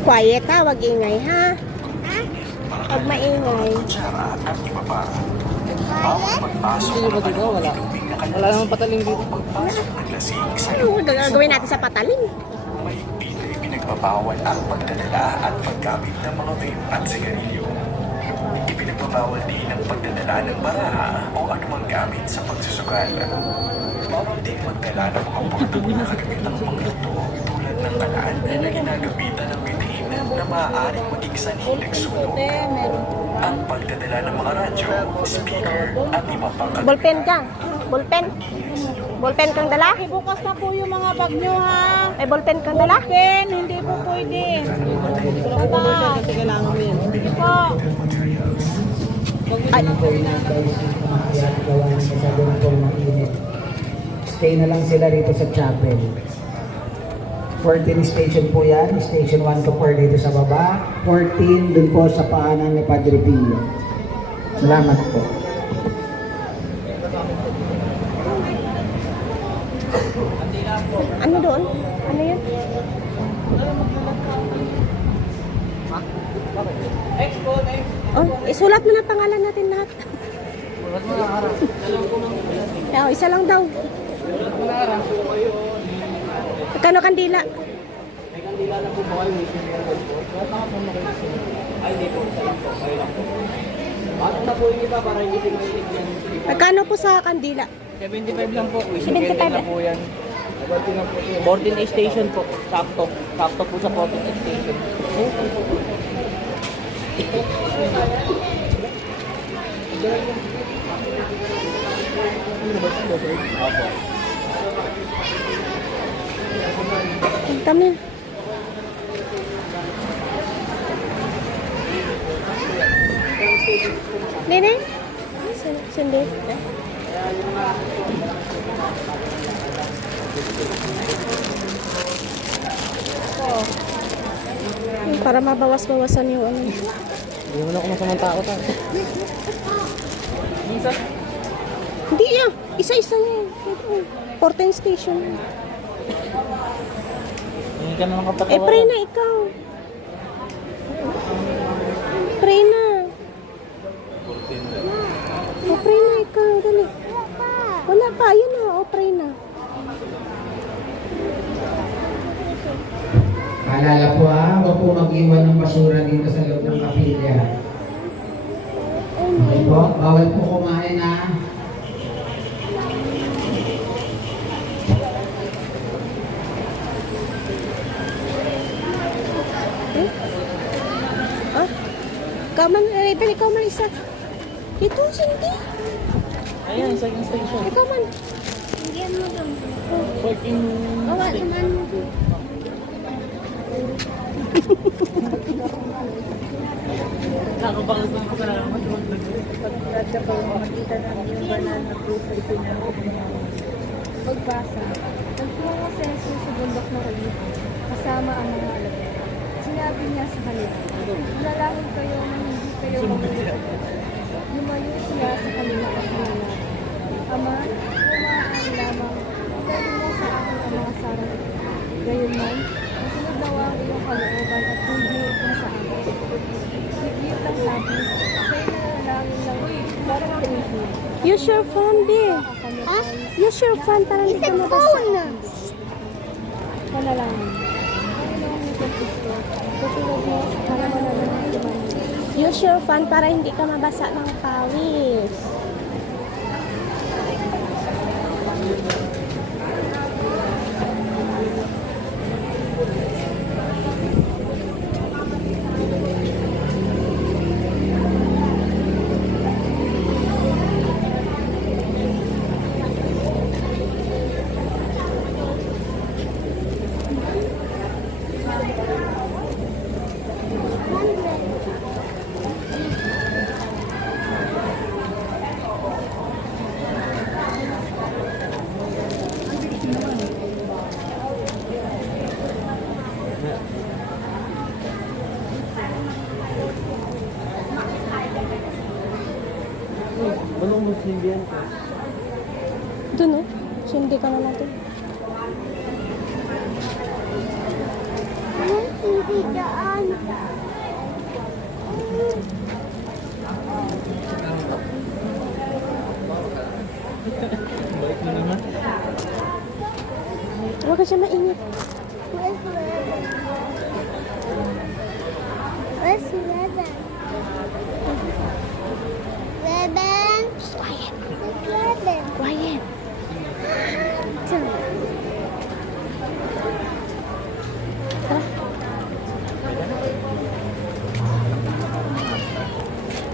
Quiet ha, wag ingay ha. Wag maingay. Hindi ba dito? Wala. Wala namang pataling dito. Ano gagawin natin sa patalim? Ipinagbabawal ang pagdadala at paggamit ng mga vape at sigarilyo. Ipinagbabawal din ang pagdadala ng baraha o anumang gamit sa pagsusugal. Bawal din magdala ng mga portable na kagamitang pangluto tulad ng kalaan na ginagamitan ng bitin na maaaring maging sanhi ng sunog. Ang pagdadala ng mga radyo, speaker at iba pang Ballpen ka. Ballpen. Ballpen kang dala? Bukas na po yung mga bag nyo, ha? May ballpen kang dala? Pen, hindi po pwede. Kasi kailangan mo yan. Hindi po. Ay. Stay na lang sila rito sa chapel. 14 station po yan. Station 1 to 4 dito sa baba. 14 dun po sa paanan ni Padre Pio. Salamat po. Ano doon? Ano yun? Oh, isulat mo na pangalan natin lahat. Oh, isa lang daw. Kano kandila? Magkano po sa kandila? 75 lang po. 75 na po yan. 14 station po. Sakto. Sakto po sa 14 station. Kami. Nene? Sindi. Para mabawas-bawasan yung ano. Hindi mo na ako masamang tao ta. Minsan? Hindi ah. Isa-isa yan. 14 station. Hindi ka na nakapatawa. Eh, pray na ikaw. Pray na. O, pray na ikaw. Dali. Wala pa. Ayun na. O, pray na. Paalala po huwag po mag-iwan ng basura dito sa loob ng kapilya. Okay po? Bawal po kumain Ah? Ikaw man. Raven, ikaw man isa. Ito, Cindy. Ayan, second station. Ikaw man. Working station. Nakapangasan ko na naman. Pagkata pa yung makita namin yung banal na proof ay pagbasa. Nagtungo si Jesus sa bundok ng Olivo, kasama ang mga alagad. Sinabi niya sa kanila, "Malalangin kayo nang hindi kayo mamulog." Lumayo sila sa kanila at nangyari. Ama, kumaan lamang, itayo mo sa akin ang mga sarang ito. Gayunman, masunod nawa ang iyong kalooban at hindi kung sa akin. Higit ang labis, sa'yo nalalangin lang, parang trinity. Use your phone, be. Ha? Use your phone para hindi ka mabasa. Panalangin. Panginoon ni Kristo, tutulog mo para manalangin sa Manila. Use your phone para hindi ka mabasa ng pawis. Anong Muslim yan? Doon oh. Sindi ka na natin. daan. Balik na naman. Huwag ka siya mainit. Where's Rebel? Where's Rebel? Rebel? Quiet. Where's Rebel? Quiet.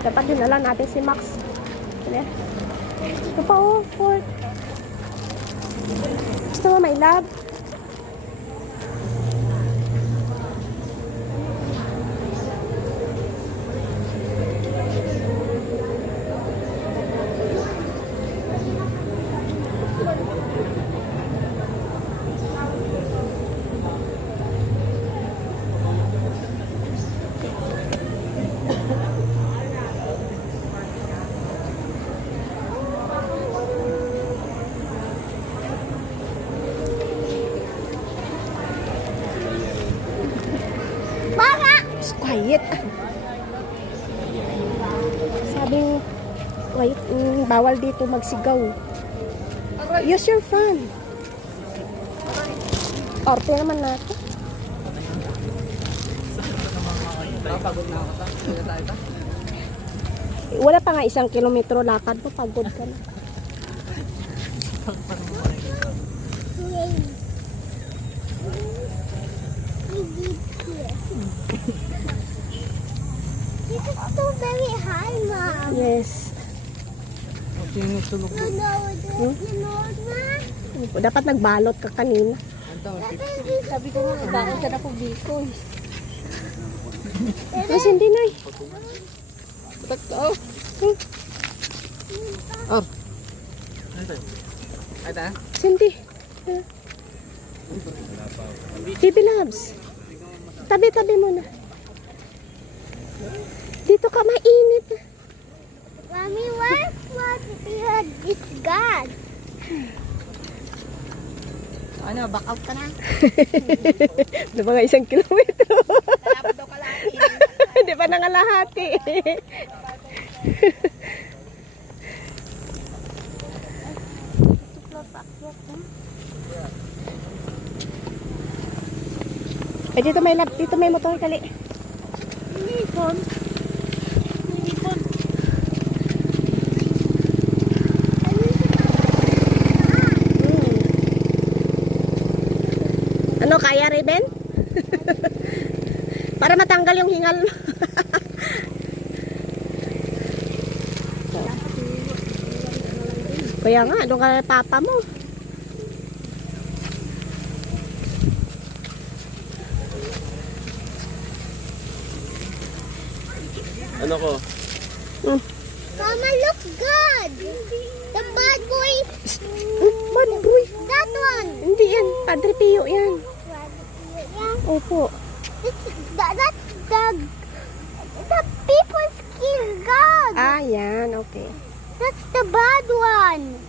Dapat dinala natin si Max. Ano? Ito pa oh, fork. Gusto mo, my love? Shh, quiet. Sabing quiet, bawal dito magsigaw. Use your phone. Orte naman natin. Pagod na ako. Kaya tayo ba? Wala pa nga 1 kilometro lakad mo, pagod ka na. This is still very high, Mom. Yes. Sino sulog You know that? Dapat nagbalot ka kanina. Sabi ko nga, bakit ka na po biko? Mas hindi na eh. Oh. Oh. Ay ta? Cindy. Baby loves. Tabi-tabi mo na. Dito ka mainit. Mommy, what had this God? Ano, back out ka na? Di ba nga 1 kilometro? Di pa nangalahati. Ay, dito may motor kali. Ano, kaya Raven? Para matanggal yung hingal mo. Kaya nga, doon ka na papa mo. Ano ko? Mama, look good. The bad boy. Bad boy. That one. Hindi yan, Padre Pio yan. Yeah. Opo. That's the people's kill God. Ah, yan, okay. That's the bad one.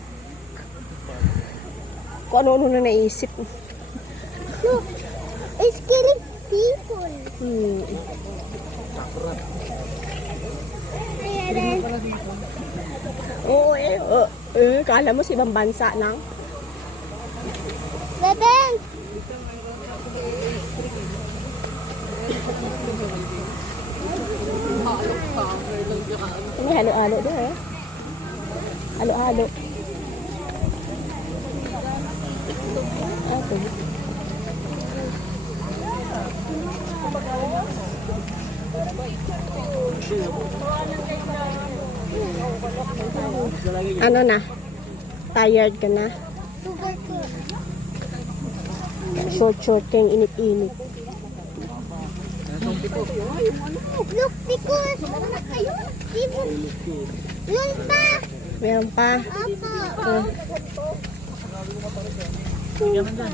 Kung ano-ano na naisip. Look, it's killing people. Ayan. Oo kala mo si ibang bansa lang. Bebeng. May halo-halo doon eh. Halo-halo. Okay. Ano na? Tired ka na? Short kayong init-init. Look, because yun pa. Meron pa. Apa. Tingnan mo dyan.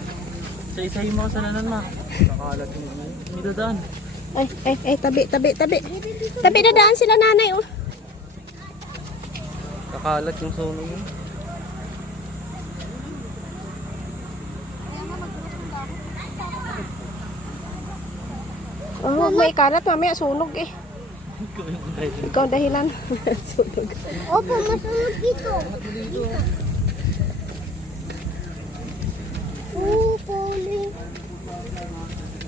Isa-isahin mo sa lanan ma. Nakalat mo. Hindi dadaan. Ay, tabi. Tabi na daan sila nanay, oh. Kakalat yung sono mo. Oh, may kalat. Mamaya sunog eh. Ikaw ang dahilan. Sunog. Opo, masunog dito. Oh, falling.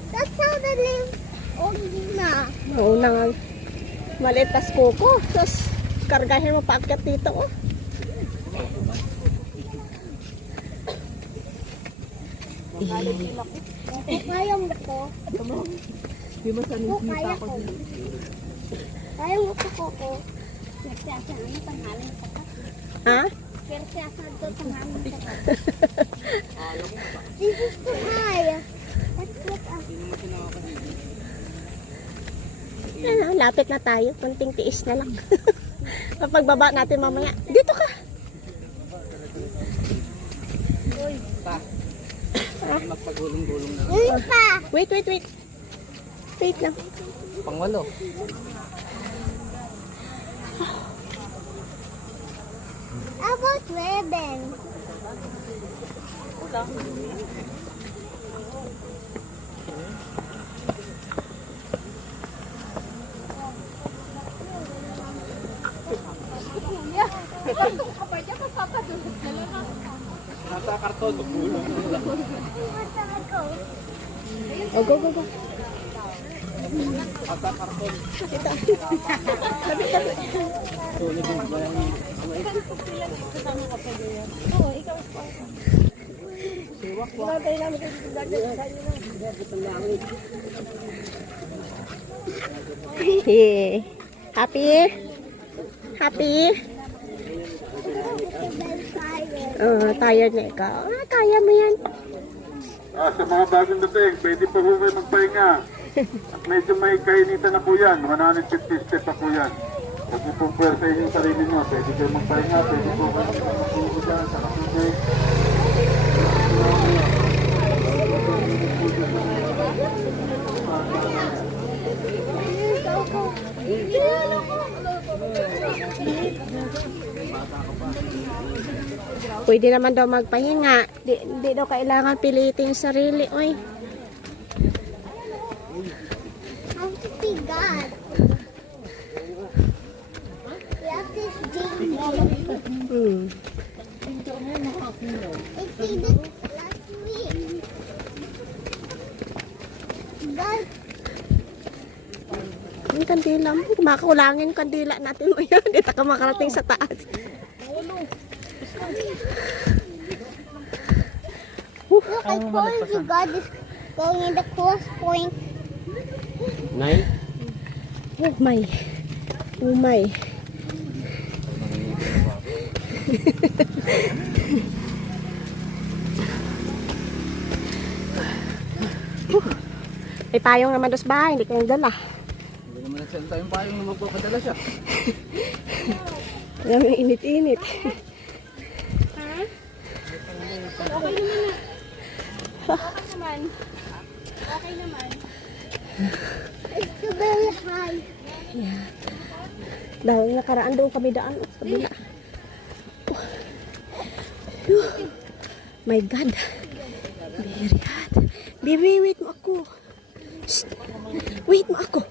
That's how the leaves na. Oo na nga. Maliit tas kuko. Tapos kargahin mo paakyat dito oh. Kaya mo ko. Kaya ko. Kaya mo ko. Ano pangalan ko? Ha? This is too high. Let's look up. Ano, lapit na tayo. Kunting tiis na lang. Pagbaba natin mamaya. Dito ka. Magpagulong-gulong na. Pa. Wait. Wait lang. Pangwalo. About ribbon. Nasa karton. Gulong. Oh, go. Nasa karton. Yeah. Happy? Tired na ikaw. Kaya mo yan. Sa mga bagong dating, pwede po po kayo magpahinga. At medyo may kainitan na po yan, 150 step pa po yan. Huwag po pong pwersahin yung sarili nyo, pwede kayo magpahinga, pwede po kayo magpahinga dyan sa katubig. Pwede naman daw magpahinga. Di daw kailangan pilitin yung sarili. Oy. How to see God? We have this dream. I see this last week. God, Yung kandila mo. Makakulangin yung kandila natin mo yan. Di ka makarating sa taas. look, I told you God is going in the cross point. 9. Oh my. Oh my. May payong naman doon sa bahay. Hindi ko yung dala. Hindi naman nagsalita yung payong na magpapadala siya. Alam yung init-init. It's too very high. Dahil nakaraan doon kami daan. Sa bila. My God. Very hot. Baby, wait mo ako. Shh. Wait mo ako.